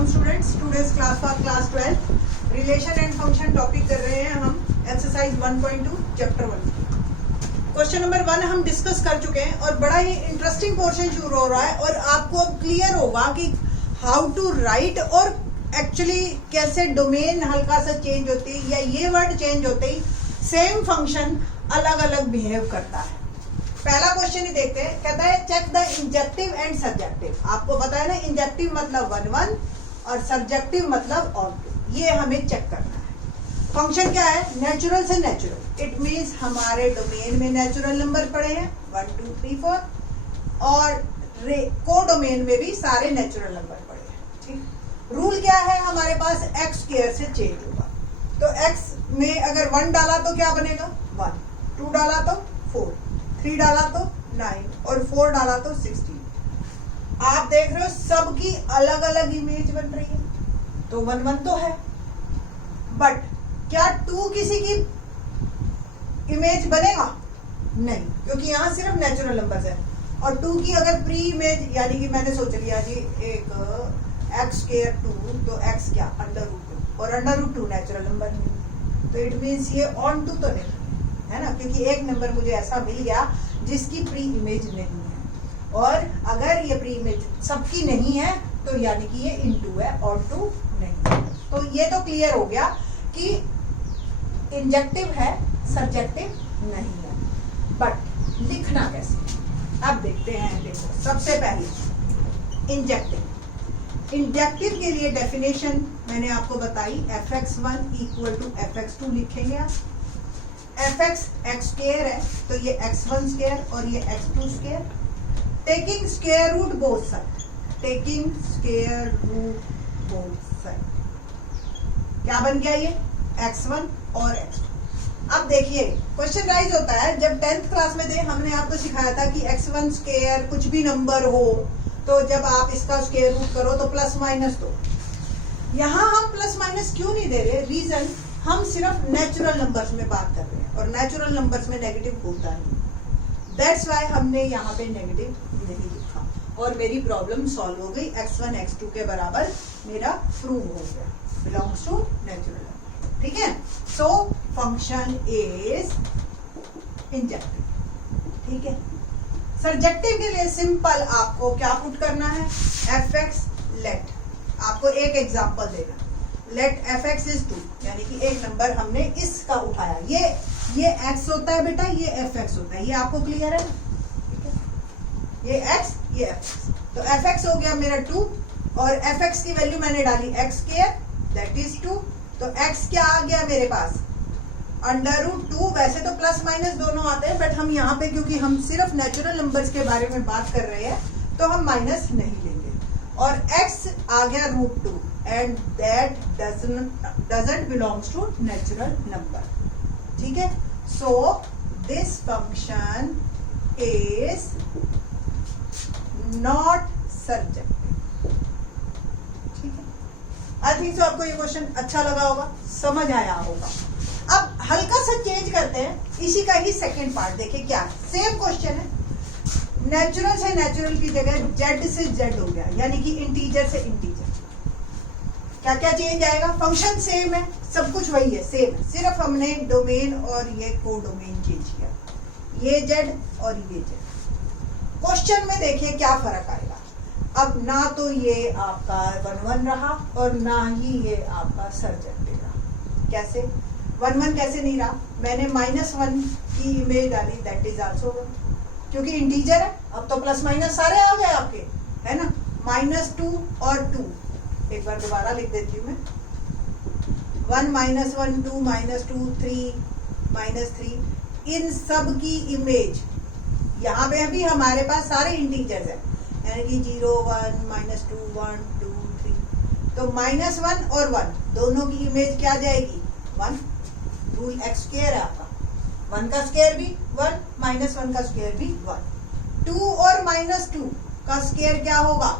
Welcome students, today's class for class 12 relation and function topic कर रहे हैं हम एक्सरसाइज 1.2 चैप्टर 1। क्वेश्चन नंबर 1 हम डिस्कस कर चुके हैं और बड़ा ही इंटरेस्टिंग पोर्शन शुरू हो रहा है और आपको अब क्लियर होगा कि हाउ टू राइट और एक्चुअली कैसे डोमेन हल्का सा चेंज होती है या ये वर्ड चेंज होते ही सेम फंक्शन अलग अलग बिहेव करता है। पहला क्वेश्चन ही देखते हैं, कहता है check the injective and subjective. आपको पता है ना, इंजेक्टिव मतलब 1 1 और सब्जेक्टिव मतलब ऑन 2। ये हमें चेक करना है। फंक्शन क्या है? नेचुरल से नेचुरल। इट मींस हमारे डोमेन में नेचुरल नंबर पड़े हैं 1 2 3 4 और को डोमेन में भी सारे नेचुरल नंबर पड़े हैं। ठीक, रूल क्या है हमारे पास? एक्स स्क्वायर से चेंज होगा। तो एक्स में अगर 1 डाला तो क्या बनेगा? 1, 2 डाला तो 4, 3 डाला तो 9 और 4 डाला तो 16। आप देख रहे हो सबकी अलग अलग इमेज बन रही है। तो 1 1 तो है, बट क्या 2 किसी की इमेज बनेगा? नहीं, क्योंकि यहाँ सिर्फ नेचुरल नंबर्स है। और 2 की अगर प्री इमेज, यानी कि मैंने सोच लिया जी एक एक्स स्क्वायर 2, तो एक्स क्या? √2 और √2 नेचुरल नंबर नहीं, तो इट मीन्स ये ऑन 2 तो नहीं है ना, क्योंकि एक नंबर मुझे ऐसा मिल गया जिसकी प्री इमेज नहीं है। और अगर ये प्री इमेज सबकी नहीं है तो यानी कि ये इनटू है और 2 नहीं है। तो ये तो क्लियर हो गया कि इंजेक्टिव है, सब्जेक्टिव नहीं है। बट लिखना कैसे? अब देखते हैं। देखो, सबसे पहले इंजेक्टिव के लिए डेफिनेशन मैंने आपको बताई, fx1 = fx2 लिखेंगे आप। fx x स्क्वायर है तो ये x1 स्क्वायर और ये x2 square. Taking square root both side, taking square root both side क्या बन गया? ये x1 और x2। अब देखिए क्वेश्चन राइज होता है, जब 10th क्लास में थे हमने आपको सिखाया था कि x1 स्क्वायर कुछ भी नंबर हो तो जब आप इसका स्क्वायर रूट करो तो प्लस माइनस दो। यहाँ हम प्लस माइनस क्यों नहीं दे रहे? रीजन, हम सिर्फ नेचुरल नंबर्स में बात कर रहे हैं और नेचुरल नंबर्स में नेगेटिव होता नहीं। दैट्स वाई हमने यहाँ पे नेगेटिव नहीं लिखा और मेरी प्रॉब्लम सॉल्व हो गई। x1 x2 के बराबर मेरा प्रूव हो गया, बिलोंग्स टू नेचुरल नंबर। ठीक है, सो फंक्शन इज इंजेक्टिव। ठीक है, सब्जेक्टिव के लिए सिंपल आपको क्या पुट करना है? fx लेट, आपको एक एग्जांपल देना, लेट fx is 2, यानी कि एक नंबर हमने इसका उठाया। ये x होता है बेटा, ये fx होता है। ये आपको क्लियर है? ठीक है, ये x ये fx, तो fx हो गया मेरा 2 और fx की वैल्यू मैंने डाली x स्क्वायर दैट इज 2। तो x क्या आ गया मेरे पास? √2। वैसे तो प्लस माइनस दोनों आते हैं, बट हम यहाँ पे क्योंकि हम सिर्फ नेचुरल नंबर्स के बारे में बात कर रहे हैं तो हम माइनस नहीं लेंगे। और x आ गया √2 and that doesn't belongs to natural number। ठीक है, so this function is not subjective। ठीक है, आई थिंक सो आपको ये क्वेश्चन अच्छा लगा होगा, समझ आया होगा। अब हल्का सा चेंज करते हैं, इसी का ही सेकेंड पार्ट देखिए क्या है। सेम क्वेश्चन है, नेचुरल से नेचुरल की जगह जेड से जेड हो गया, यानी कि इंटीजर से इंटीजर। क्या क्या चेंज आएगा? फंक्शन सेम है, सब कुछ वही है, सेम है, सिर्फ हमने डोमेन और ये को डोमेन चेंज किया, ये जेड और ये जेड। क्वेश्चन में देखिए क्या फर्क आएगा। अब ना तो ये आपका 1 1 रहा और ना ही ये आपका सब्जेक्टिव रहा। कैसे 1 1 कैसे नहीं रहा? मैंने -1 की इमेज डाली, दैट इज आल्सो 1, क्योंकि इंटीजर है। अब तो प्लस माइनस सारे आ गए आपके, है ना? -2 और 2, एक बार दोबारा लिख देती हूँ मैं। 1 -1 2 -2 3 -3, इन सब की इमेज यहाँ पे अभी हमारे पास सारे इंटीजर्स हैं, यानी कि 0 1 -2 1 2 3। तो -1 और 1 दोनों की इमेज क्या जाएगी? 1। रूल x स्क्वायर है आपका, 1 का स्क्वायर भी 1 -1 का स्क्वायर भी 1। 2 और -2 का स्क्वायर क्या होगा?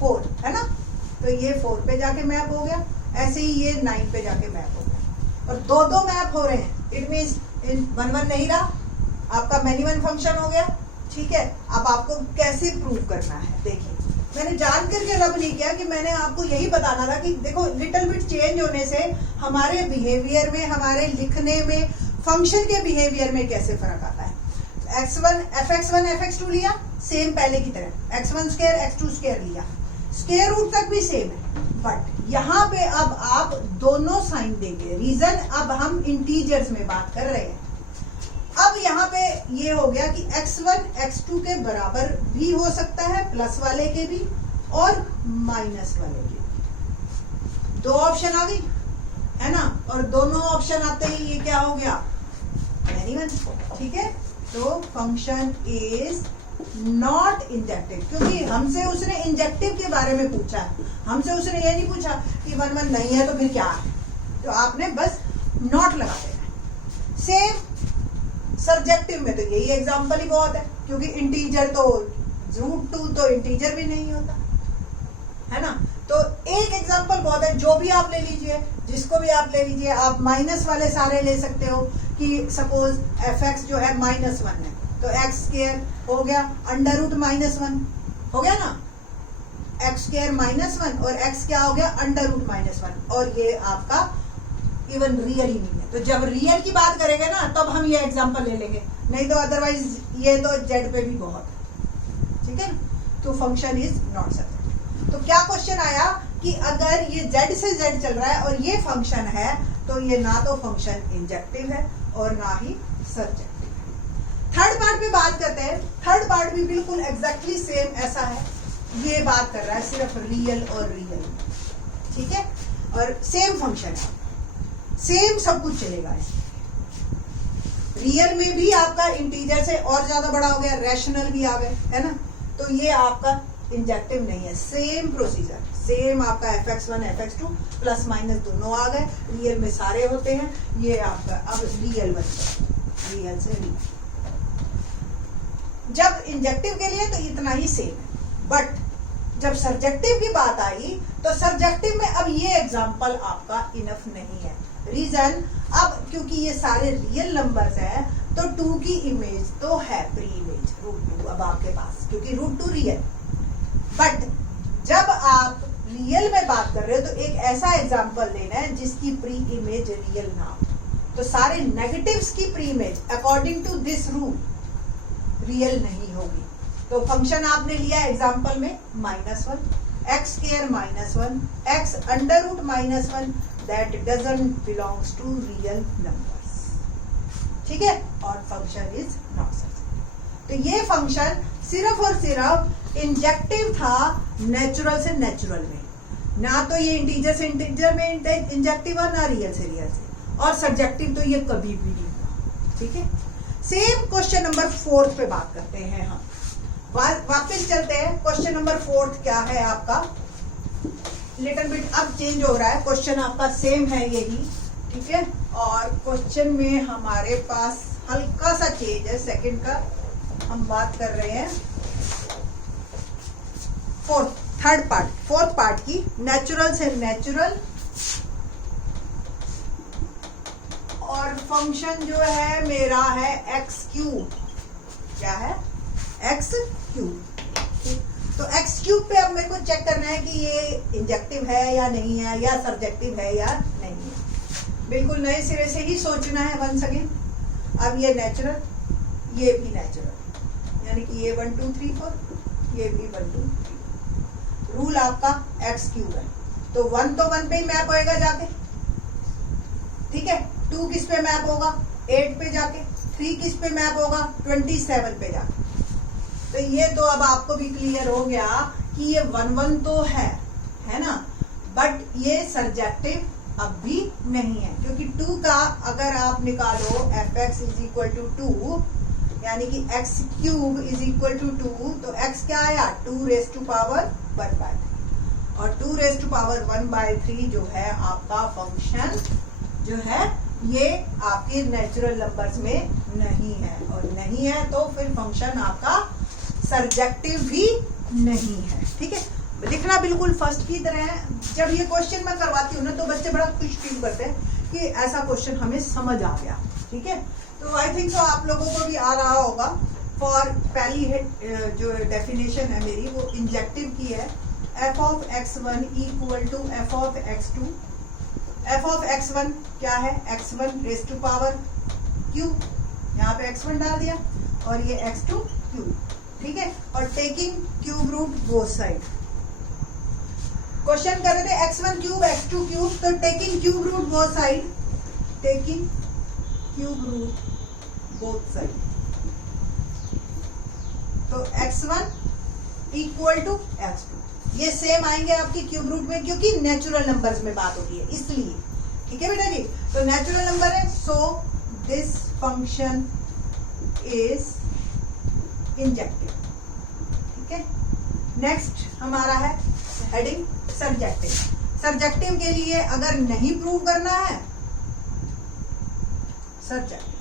4, है ना? तो ये 4 पे जाके मैप हो गया, ऐसे ही ये 9 पे जाके मैप हो गया और दो मैप हो रहे हैं। इट मीन्स 1 1 नहीं रहा, आपका मैनी वन फंक्शन हो गया। ठीक है, अब आपको कैसे प्रूव करना है देखिए। मैंने जान करके रब नहीं किया कि मैंने आपको यही बताना था कि देखो लिटिल बिट चेंज होने से हमारे बिहेवियर में, हमारे लिखने में, फंक्शन के बिहेवियर में कैसे फर्क आता है। x1 fx1 fx2 लिया सेम पहले की तरह, x1 स्क्वायर x2 स्क्वायर लिया, स्क्वायर रूट तक भी सेम है, बट यहाँ पे अब आप दोनों साइन देंगे। रीजन, अब हम इंटीजर्स में बात कर रहे हैं। अब यहाँ पे ये हो गया कि x1 x2 के बराबर भी हो सकता है, प्लस वाले के भी और माइनस वाले के भी। दो ऑप्शन आ गई है ना, और दोनों ऑप्शन आते ही ये क्या हो गया, एनीवन। ठीक है, तो फंक्शन इज नॉट इंजेक्टिव, क्योंकि हमसे उसने इंजेक्टिव के बारे में पूछा, हमसे उसने ये नहीं पूछा कि 1 1 नहीं है तो फिर क्या है, तो आपने बस नॉट लगा देना है। सेम सब्जेक्टिव में तो यही एग्जांपल ही बहुत है, क्योंकि इंटीजर तो √2 तो इंटीजर भी नहीं होता है ना। तो एक एग्जांपल बहुत है, जो भी आप ले लीजिए, जिसको भी आप ले लीजिए। आप माइनस वाले सारे ले सकते हो कि सपोज fx जो है -1 है, तो x स्क्वायर हो गया √-1 हो गया ना, x स्क्वायर -1 और x क्या हो गया √-1, और ये आपका इवन रियल ही नहीं है। तो जब रियल की बात करेंगे ना तब हम ये एग्जांपल ले लेंगे, नहीं तो अदरवाइज ये तो z पे भी बहुत है। ठीक है, तो फंक्शन इज नॉट सब्जेक्टिव। तो क्या क्वेश्चन आया कि अगर ये z से z चल रहा है और ये फंक्शन है, तो ये ना तो फंक्शन इंजेक्टिव है और ना ही सब्जेक्टिव है। थर्ड पार्ट पे बात करते हैं। थर्ड पार्ट भी बिल्कुल एग्जैक्टली सेम ऐसा है, ये बात कर रहा है सिर्फ रियल और रियल। ठीक है, और सेम फंक्शन है, सेम सब कुछ चलेगा इसमें। रियल में भी आपका इंटीजर से और ज्यादा बड़ा हो गया, रैशनल भी आ गए, है ना, तो ये आपका इंजेक्टिव नहीं है। सेम प्रोसीजर, सेम आपका fx1 fx2 प्लस माइनस दोनों आ गए, रियल में सारे होते हैं, ये आपका अब रियल बन गया, रियल से रियल। जब इंजेक्टिव के लिए तो इतना ही सेम है, बट जब सब्जेक्टिव की बात आई तो सब्जेक्टिव में अब ये एग्जांपल आपका इनफ नहीं है। रीजन, अब क्योंकि ये सारे रियल नंबर्स हैं तो 2 की इमेज तो है, प्री इमेज √2 अब आपके पास, क्योंकि √2 रियल। बट जब आप रियल में बात कर रहे हो तो एक ऐसा एग्जांपल लेना है जिसकी प्री इमेज रियल ना हो। तो सारे नेगेटिव्स की pre image according to this rule real नहीं होगी। तो फंक्शन आपने लिया एग्जांपल में -1, x square -1, x √-1, that doesn't belongs to real numbers। ठीक है, और फंक्शन इज नॉट सब्जेक्टिव। तो ये फंक्शन सिर्फ और सिर्फ इंजेक्टिव था नेचुरल से नेचुरल में, ना तो ये इंटीजर से इंटीजर में इंजेक्टिव है, ना रियल से रियल से, और सब्जेक्टिव तो ये कभी भी नहीं हुआ। ठीक है, सेम क्वेश्चन नंबर 4 पे बात करते हैं हम। वापस चलते हैं, क्वेश्चन नंबर 4 क्या है आपका, लिटिल बिट अब चेंज हो रहा है, क्वेश्चन आपका सेम है यही। ठीक है, और क्वेश्चन में हमारे पास हल्का सा चेंज है, सेकंड का हम बात कर रहे हैं फोर्थ पार्ट की, नेचुरल से नेचुरल, और फंक्शन जो है मेरा है x3। क्या है, x3। तो x3 पे अब मेरे को चेक करना है कि ये इंजेक्टिव है या नहीं है, या सब्जेक्टिव है या नहीं है। बिल्कुल नए सिरे से ही सोचना है वंस अगेन। अब ये नेचुरल, ये भी नेचुरल, यानी कि ये 1 2 3 4, ये भी 1 2 3। रूल आपका x3 है, तो 1 तो 1 पे ही मैप होएगा जाके। ठीक है, 2 किस पे मैप होगा, 8 पे जाके। 3 किस पे मैप होगा, 27 पे जाके। तो ये तो अब आपको भी क्लियर हो गया कि ये 1 1 तो है ना, बट ये सब्जेक्टिव अब भी नहीं है, क्योंकि 2 का अगर आप निकालो fx = 2, यानी कि x³ = 2, तो x क्या आया 2⁻⁴ और 2⁻⁴ जो है आपका फंक्शन जो है ये आपके नेचुरल नंबर्स में नहीं है, और नहीं है तो फिर फंक्शन आपका सब्जेक्टिव भी नहीं है। ठीक है, लिखना बिल्कुल फर्स्ट की तरह है। जब ये क्वेश्चन मैं करवाती हूँ ना तो बच्चे बड़ा खुश फील करते हैं कि ऐसा क्वेश्चन हमें समझ आ गया। ठीक है, तो आई थिंक सो आप लोगों को भी आ रहा होगा। फॉर पहली जो डेफिनेशन है मेरी वो इंजेक्टिव की है, f of x1 equal to f of x2। f of x1 क्या है, x1 raise to power q, यहाँ पे x1 डाल दिया और ये x2 q, ठीक है। और taking cube root both side, question कर रहे थे x1 क्यूब x2 क्यूब, तो taking cube root both side, taking cube root both side, तो x1 इक्वल टू x2, ये सेम आएंगे आपकी क्यूब रूट में क्योंकि नेचुरल नंबर्स में बात होती है इसलिए, ठीक है बेटा जी। तो नेचुरल नंबर है, so this function is injective, ठीक है। नेक्स्ट हमारा है हेडिंग सबजेक्टिव। सबजेक्टिव के लिए अगर नहीं प्रूव करना है सबजेक्टिव,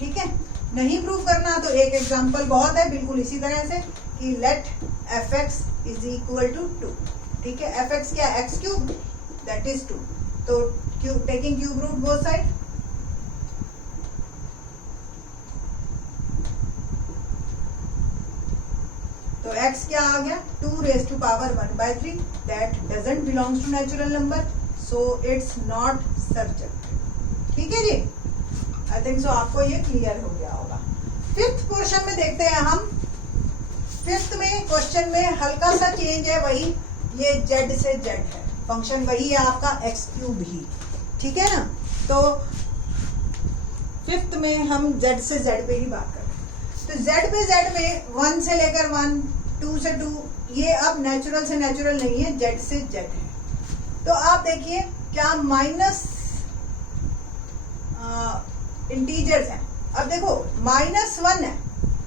ठीक है, नहीं प्रूव करना तो एक एग्जांपल बहुत है बिल्कुल इसी तरह से कि let fx is equal to 2, ठीक है। fx क्या, x क्यूब दैट इज 2, तो taking cube root both side, तो x क्या आ गया 2 raise to power 1/3, that doesn't belongs to natural number, so it's not subjective, ठीक है जी। आई थिंक सो आपको ये क्लियर हो गया होगा। फिफ्थ पोर्शन में देखते हैं हम। फिफ्थ में क्वेश्चन में हल्का सा चेंज है, वही ये z से z है, फंक्शन वही है आपका x क्यूब ही, ठीक है ना। तो फिफ्थ में हम z से z पे ही बात कर रहे हैं। तो z पे z में 1 से लेकर 1, 2 से 2, ये अब नेचुरल से नेचुरल नहीं है, z से z है। तो आप देखिए क्या माइनस इंटीजर्स हैं। अब देखो -1 है,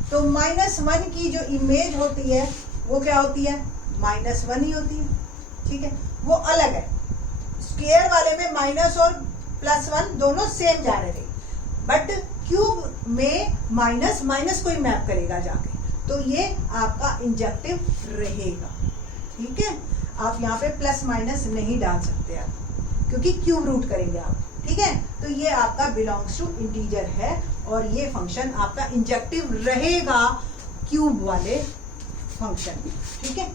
तो -1 की जो इमेज होती है वो क्या होती है, -1 ही होती है, ठीक है, वो अलग है। स्क्वायर वाले में माइनस और +1 दोनों सेम जा रहे थे, बट क्यूब में माइनस को ही मैप करेगा जाके, तो ये आपका इंजेक्टिव रहेगा, ठीक है। आप यहाँ पे प्लस माइनस नहीं डाल सकते आप, क्योंकि क्यूब रूट करेंगे आप, ठीक है। तो ये आपका बिलोंग्स टू इंटीजर है और ये फंक्शन आपका इंजेक्टिव रहेगा क्यूब वाले फंक्शन में, ठीक है।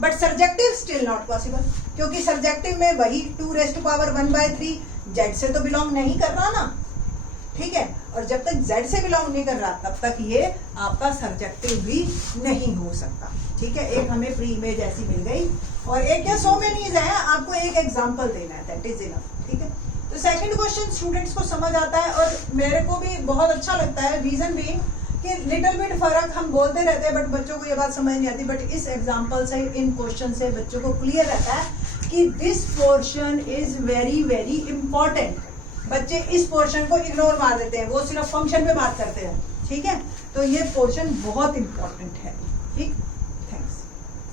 But subjective still not possible, क्योंकि सब्जेक्टिव में वही 2 रेज टू पावर 1/3 z से तो बिलोंग नहीं कर रहा ना, ठीक है। और जब तक z से बिलोंग नहीं कर रहा तब तक ये आपका सब्जेक्टिव भी नहीं हो सकता, ठीक है। एक हमें फ्री इमेज ऐसी मिल गई और एक या 100 में नहीं है, आपको एक एग्जांपल देना है, दैट इज इनफ, ठीक है। तो सेकंड क्वेश्चन स्टूडेंट्स को समझ आता है और मेरे को भी बहुत अच्छा लगता है, रीजन भी कि लिटिल बिट फर्क हम बोलते रहते हैं बट बच्चों को ये बात समझ नहीं आती, बट इस एग्जांपल से, इन क्वेश्चन से बच्चों को क्लियर रहता है कि this portion is very very important. बच्चे इस पोर्शन को इग्नोर मार देते हैं, वो सिर्फ फंक्शन पे बात करते हैं, ठीक है। तो ये पोर्शन बहुत इंपॉर्टेंट है, ठीक।